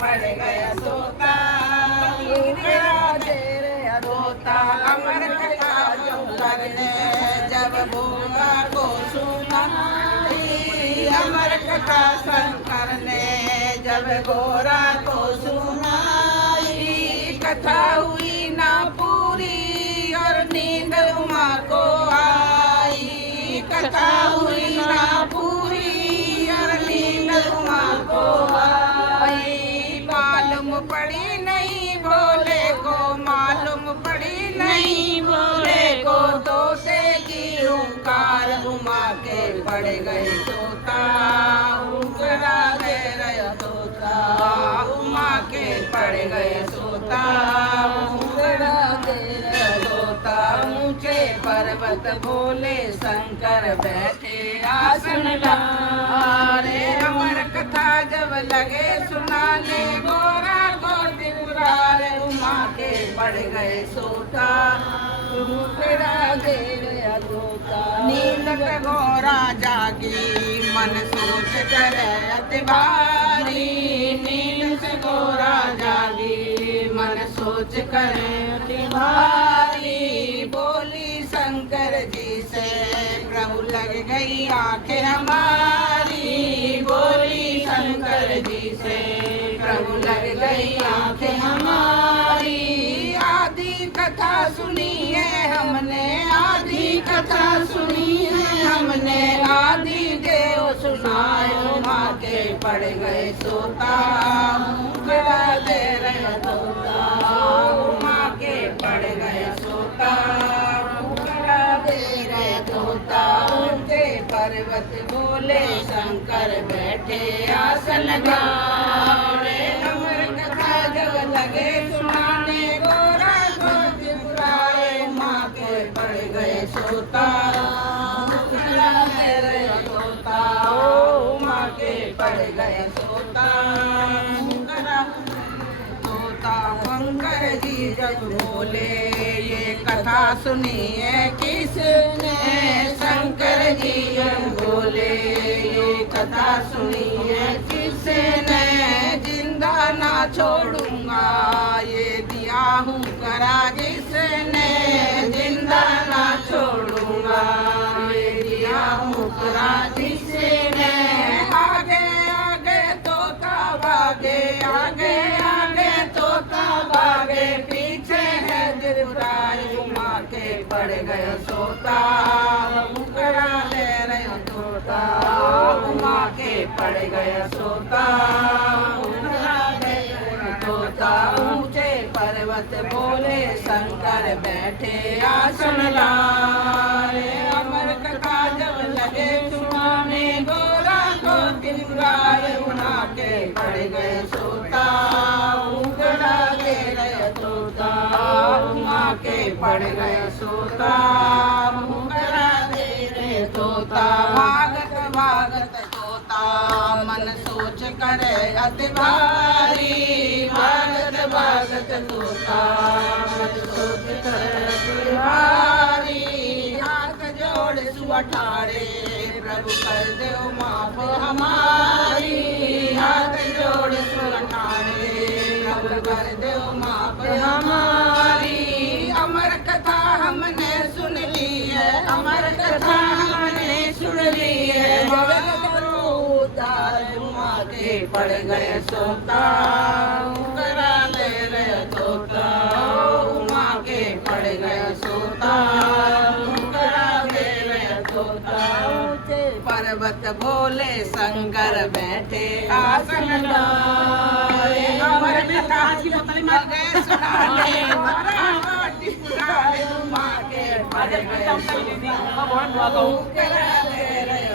पड़ गया सोता रोता अमर कथा जो करने जब भोगा को सुनाई अमर कथा शंकर ने जब गोरा को सुनाई कथा हुई ना पूरी और नींद उमा को आई कथा हुई ना पूरी और नींद उमा को आई मालूम पड़ी नहीं भोले को मालूम पड़ी नहीं भोले को तोते की हुंकार उमा के पड़ गए तोता उकरा दे रहा तोता उमा के पड़ गए सोता उकरा दे रहा तोता ऊंचे पर्वत भोले शंकर बैठे आसन डारे अमर कथा जब लगे सुनाने गोरा को दिवरारे उमा के पड़ गए सोता उकरा दे रहा तोता नीलक गोरा जागी मन सोच कर अति भारी नील से गोरा जागी मन सोच कर अति भारी बोली शंकर जी से प्रभु लग गई आंखें हमारी बोली शंकर जी से प्रभु लग गई आंखें हमारी आदि कथा सुनी है हमने आदि कथा सुनी है हमने आदि देव सुनाए उमा के पड़ गए सोता मुकरा दे रहे तोता उमा के पड़ गए सोता मुकरा दे रहे तोता ऊंचे पर्वत बोले शंकर बैठे आसन लगाए अमर कथा जब लगे सुनाने गोरा को जिब्राए माँ के पड़ गए सोता मुकरा दे रहे तोता माँ के पड़ गए सोता मुकरा तोता शंकर जी जब बोले ये कथा सुनिए किसने शंकर जी जब बोले ये कथा सुनिए किसने जिंदा ना छोड़ूंगा ये दिया हूँ करा जिसने जिंदा ना छोड़ूंगा ये दिया हूँ करा जिसने आगे आगे तोता भागे आगे आगे तोता भागे पीछे है दिलदार उमा के पड़ गए सोता मुकरा ले रहे तोता उमा के पड़ गए सोता मुकरा ले रहे तोता ऊंचे पर्वत बोले शंकर बैठे आसन लाए अमर कथा जब लगे सुनाने गोरा को दिलवाए उमा के पड़ गए सोता उकरा दे रहे तोता उमा के पड़ गए सोता उकरा दे रहे तोता भागत भागत तोता मन सोच करे अति भारी भागत भागत तोता मन सोच करे अति भारी हाथ जोड़ सुअठारे प्रभु कर दे माफ हमारी हाथ जोड़ सुअठारे प्रभु कर दे माफ हमारी अमर कथा हमने सुन ली है अमर कथा हमने सुन ली है उतार उमा के पड़ गए सोता उकरा ले रहे तोता उमा के पड़ गए सोता उकरा ले रहे तोता पर्वत बोले शंकर बैठे आसन डाले अमर कथा लगे सुनाने उमा के पड़ गए सोता उकरा ले रहे